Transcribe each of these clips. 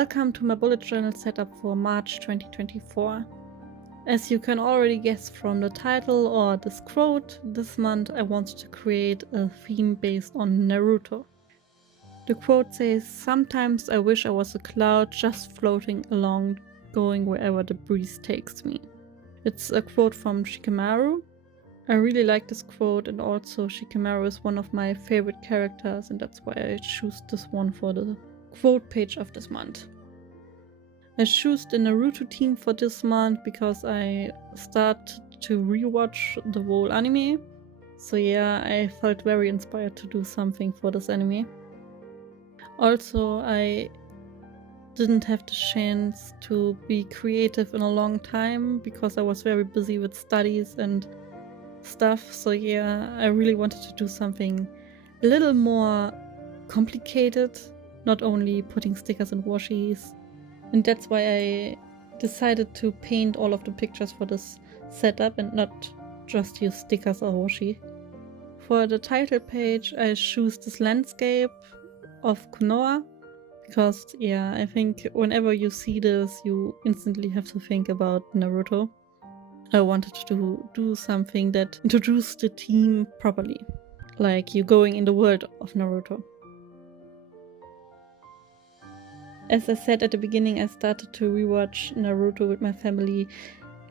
Welcome to my bullet journal setup for March 2024. As you can already guess from the title or this quote, this month I wanted to create a theme based on Naruto. The quote says, "Sometimes I wish I was a cloud just floating along, going wherever the breeze takes me." It's a quote from Shikamaru. I really like this quote, and also Shikamaru is one of my favorite characters, and that's why I choose this one for the quote page of this month. I chose the Naruto theme for this month because I started to rewatch the whole anime. So yeah, I felt very inspired to do something for this anime. Also, I didn't have the chance to be creative in a long time because I was very busy with studies and stuff. So yeah, I really wanted to do something a little more complicated, not only putting stickers and washies. And that's why I decided to paint all of the pictures for this setup and not just use stickers or washi. For the title page, I choose this landscape of Konoha because yeah, I think whenever you see this, you instantly have to think about Naruto. I wanted to do something that introduced the theme properly, like you going in the world of Naruto. As I said at the beginning, I started to rewatch Naruto with my family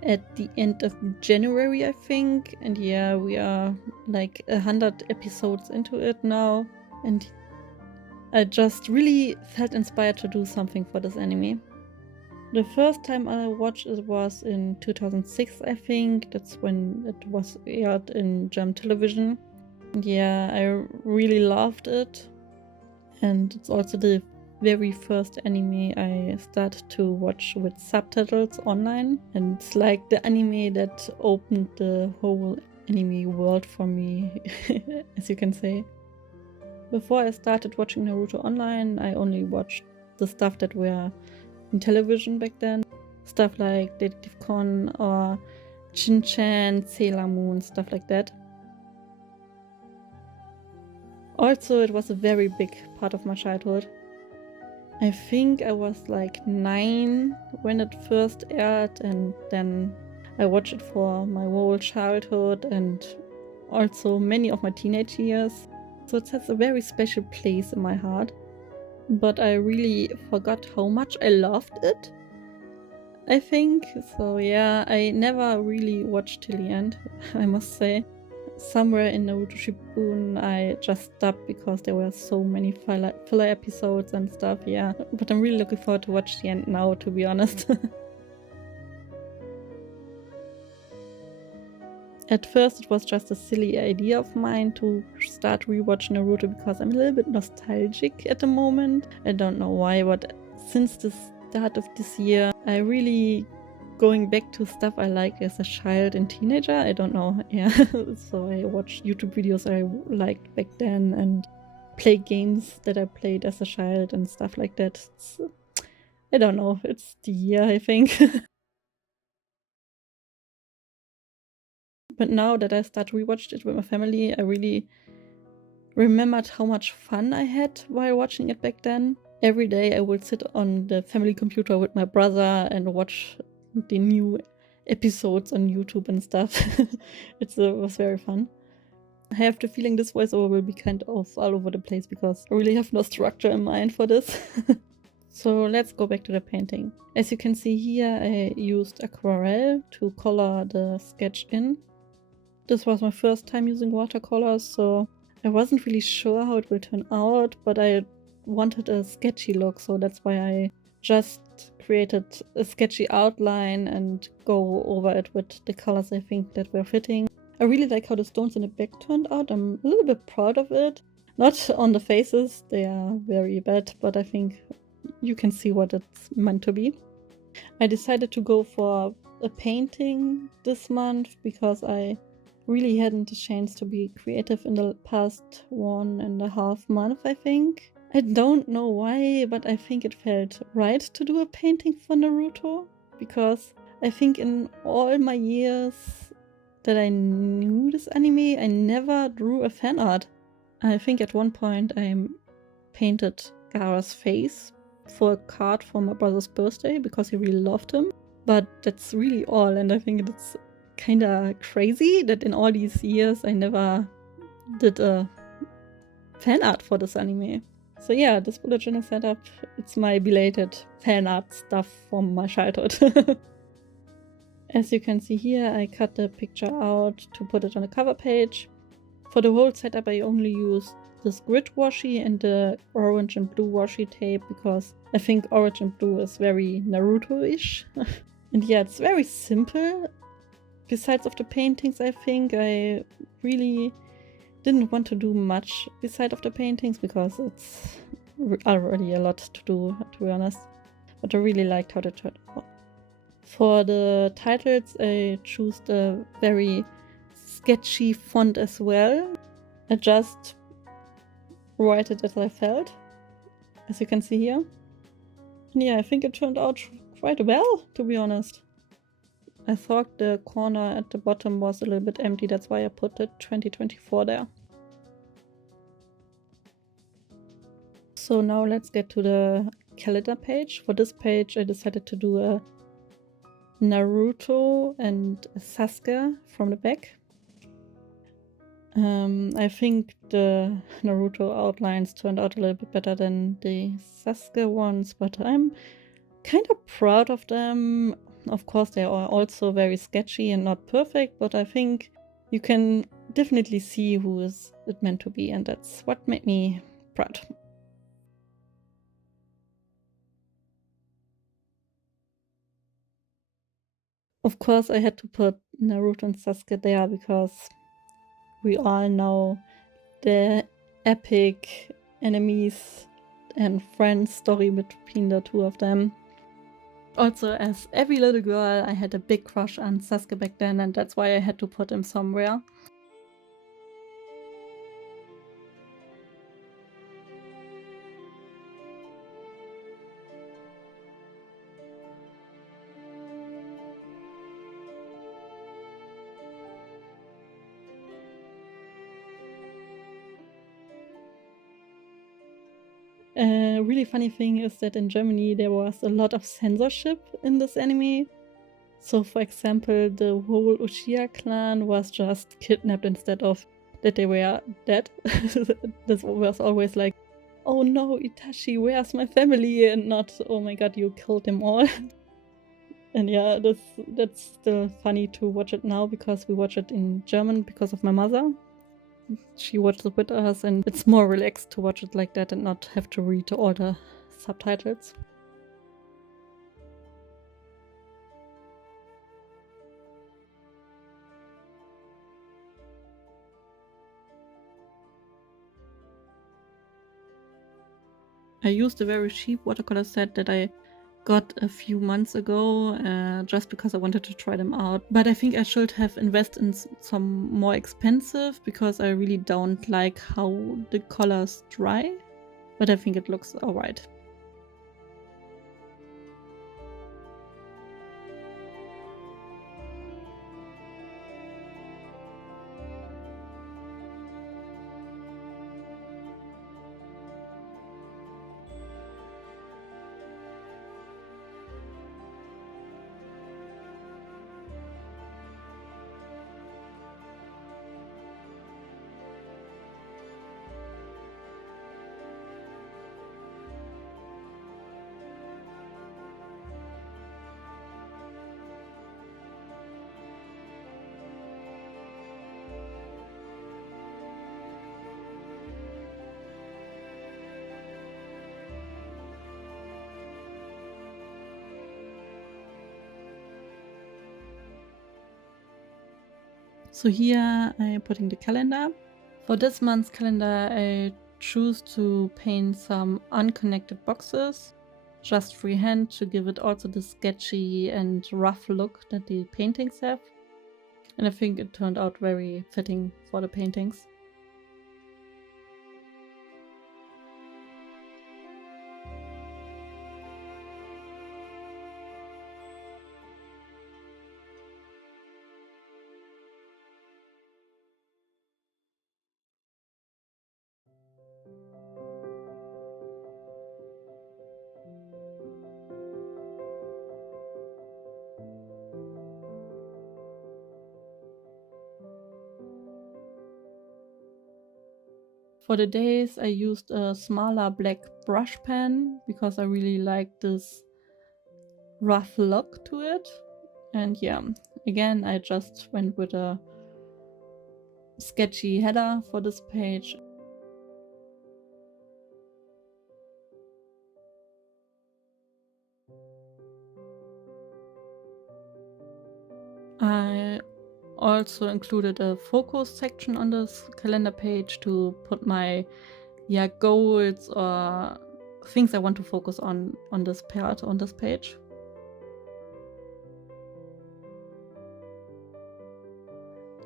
at the end of January, I think. And yeah, we are like 100 episodes into it now. And I just really felt inspired to do something for this anime. The first time I watched it was in 2006, I think. That's when it was aired in German television. And yeah, I really loved it. And it's also the very first anime I started to watch with subtitles online. And it's like the anime that opened the whole anime world for me, as you can say. Before I started watching Naruto online, I only watched the stuff that were in television back then. Stuff like Detective Con or Shin-Chan, Sailor Moon, stuff like that. Also, it was a very big part of my childhood. I think I was like 9 when it first aired, and then I watched it for my whole childhood and also many of my teenage years. So it has a very special place in my heart. But I really forgot how much I loved it, I think. So yeah, I never really watched till the end, I must say. Somewhere in Naruto Shippuden I just stopped because there were so many filler episodes and stuff, yeah. But I'm really looking forward to watch the end now, to be honest. At first it was just a silly idea of mine to start rewatching Naruto because I'm a little bit nostalgic at the moment. I don't know why, but since the start of this year, I really going back to stuff I liked as a child and teenager. I don't know, yeah. So I watch YouTube videos I liked back then and play games that I played as a child and stuff like that. I don't know, it's the year, I think. But now that I start to rewatch it with my family, I really remembered how much fun I had while watching it back then. Every day I would sit on the family computer with my brother and watch the new episodes on YouTube and stuff. It was very fun. I have the feeling this voiceover will be kind of all over the place because I really have no structure in mind for this. So let's go back to the painting. As you can see here, I used aquarelle to color the sketch in. This was my first time using watercolors, so I wasn't really sure how it will turn out, but I wanted a sketchy look, so that's why I just created a sketchy outline and go over it with the colors I think that were fitting. I really like how the stones in the back turned out. I'm a little bit proud of it. Not on the faces, they are very bad, but I think you can see what it's meant to be. I decided to go for a painting this month because I really hadn't a chance to be creative in the past 1.5 months, I think. I don't know why, but I think it felt right to do a painting for Naruto, because I think in all my years that I knew this anime, I never drew a fan art. I think at one point I painted Gaara's face for a card for my brother's birthday because he really loved him. But that's really all, and I think it's kind of crazy that in all these years I never did a fan art for this anime. So yeah, this bullet journal setup, it's my belated fan art stuff from my childhood. As you can see here, I cut the picture out to put it on the cover page. For the whole setup I only used this grid washi and the orange and blue washi tape because I think orange and blue is very Naruto-ish. And yeah, it's very simple. Besides of the paintings, I think I really didn't want to do much beside of the paintings because it's already a lot to do, to be honest. But I really liked how they turned out. For the titles, I chose the very sketchy font as well. I just write it as I felt, as you can see here. And yeah, I think it turned out quite well, to be honest. I thought the corner at the bottom was a little bit empty, that's why I put the 2024 there. So now let's get to the calendar page. For this page I decided to do a Naruto and a Sasuke from the back. I think the Naruto outlines turned out a little bit better than the Sasuke ones, but I'm kind of proud of them. Of course, they are also very sketchy and not perfect, but I think you can definitely see who is it meant to be, and that's what made me proud. Of course, I had to put Naruto and Sasuke there because we all know the epic enemies and friends story between the two of them. Also, as every little girl, I had a big crush on Sasuke back then, and that's why I had to put him somewhere. A really funny thing is that in Germany there was a lot of censorship in this anime. So for example, the whole Uchiha clan was just kidnapped instead of that they were dead. This was always like, oh no, Itachi, where's my family? And not, oh my god, you killed them all. And yeah, that's still funny to watch it now because we watch it in German because of my mother. She watched it with us and it's more relaxed to watch it like that and not have to read all the subtitles. I used a very cheap watercolor set that I got a few months ago just because I wanted to try them out. But I think I should have invested in some more expensive because I really don't like how the colors dry. But I think it looks alright. So here I'm putting the calendar. For this month's calendar I choose to paint some unconnected boxes, just freehand, to give it also the sketchy and rough look that the paintings have. And I think it turned out very fitting for the paintings. For the days I used a smaller black brush pen because I really like this rough look to it. And yeah, again I just went with a sketchy header for this page. I also included a focus section on this calendar page to put my goals or things I want to focus on this part on this page.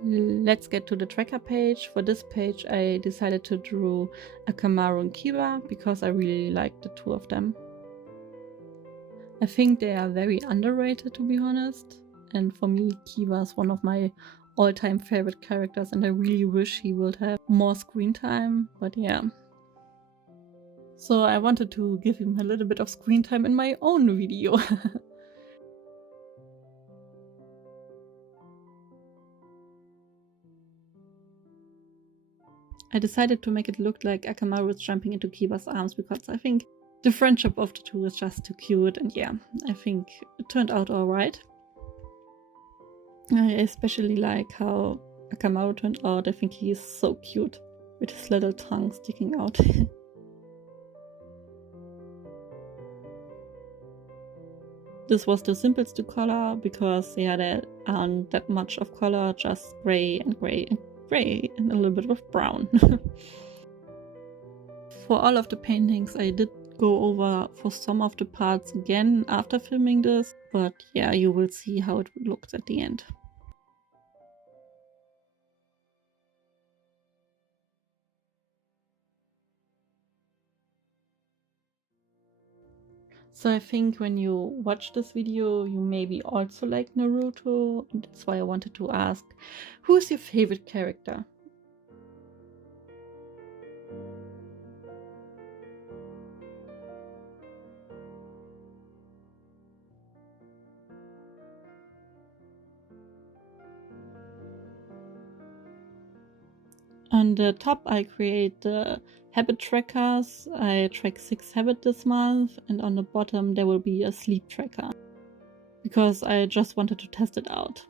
Let's get to the tracker page. For this page I decided to draw Akamaru and Kiba because I really like the two of them. I think they are very underrated, to be honest, and for me Kiba is one of my all-time favorite characters and I really wish he would have more screen time, but yeah. So I wanted to give him a little bit of screen time in my own video. I decided to make it look like Akamaru is jumping into Kiba's arms because I think the friendship of the two is just too cute, and yeah, I think it turned out alright. I especially like how Akamaru turned out. I think he is so cute with his little tongue sticking out. This was the simplest to color because yeah, there aren't that much of color, just gray and gray and gray and a little bit of brown. For all of the paintings I did go over for some of the parts again after filming this, but yeah, you will see how it looks at the end. So I think when you watch this video, you maybe also like Naruto, and that's why I wanted to ask, who is your favorite character? On the top I create the habit trackers. I track 6 habits this month, and on the bottom there will be a sleep tracker because I just wanted to test it out.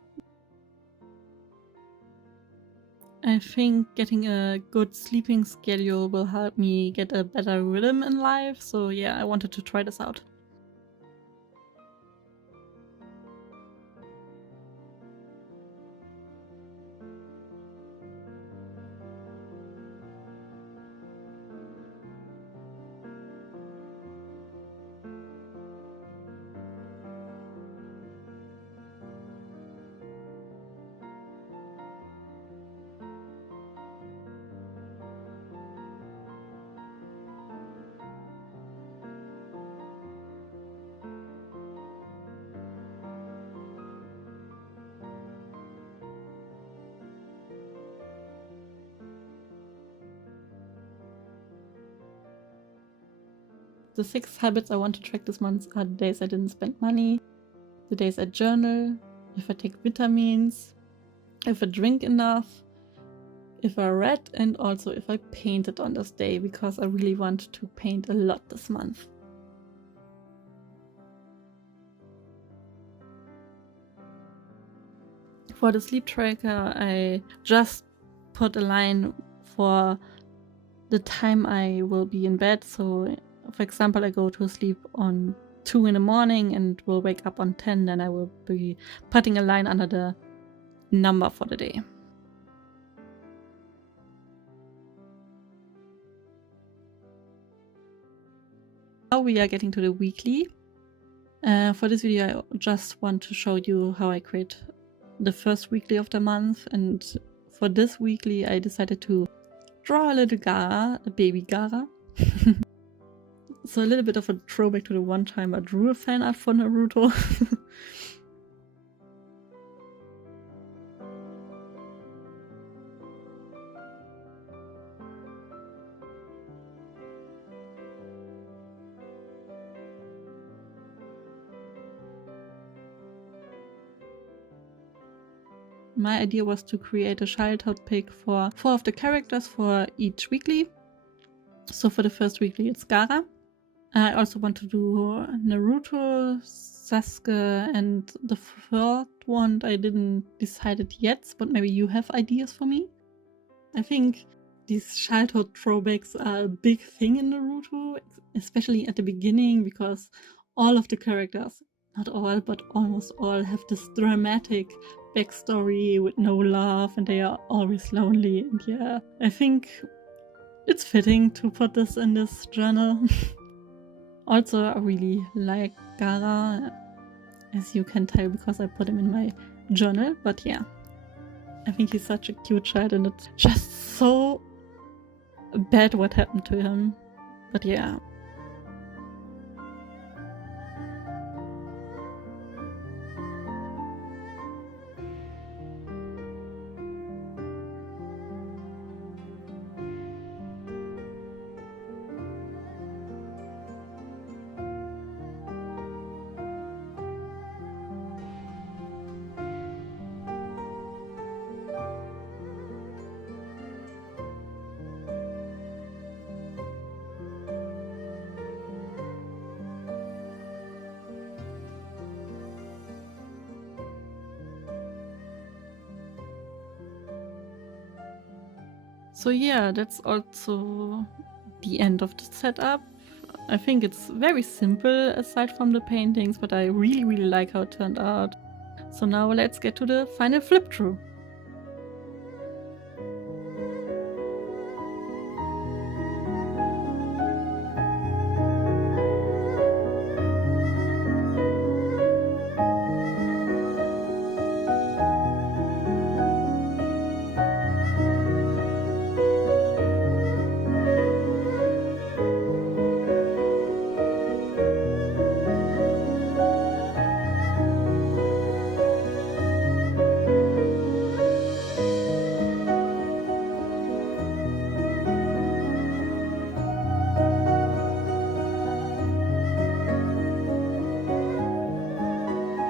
I think getting a good sleeping schedule will help me get a better rhythm in life, so yeah, I wanted to try this out. The 6 habits I want to track this month are the days I didn't spend money, the days I journal, if I take vitamins, if I drink enough, if I read, and also if I painted on this day, because I really want to paint a lot this month. For the sleep tracker, I just put a line for the time I will be in bed. So for example, I go to sleep on 2 in the morning and will wake up on 10, then I will be putting a line under the number for the day. Now we are getting to the weekly. For this video I just want to show you how I create the first weekly of the month, and for this weekly I decided to draw a little Gara, a baby Gara. So a little bit of a throwback to the one time I drew a fan art for Naruto. My idea was to create a childhood pick for 4 of the characters for each weekly. So for the first weekly, it's Gaara. I also want to do Naruto, Sasuke, and the third one I didn't decide it yet, but maybe you have ideas for me. I think these childhood throwbacks are a big thing in Naruto, especially at the beginning, because all of the characters, not all, but almost all, have this dramatic backstory with no love and they are always lonely. And yeah, I think it's fitting to put this in this journal. Also, I really like Gaara, as you can tell because I put him in my journal, but yeah. I think he's such a cute child and it's just so bad what happened to him. But yeah. So yeah, that's also the end of the setup. I think it's very simple aside from the paintings, but I really like how it turned out. So now let's get to the final flip through.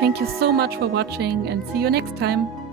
Thank you so much for watching and see you next time.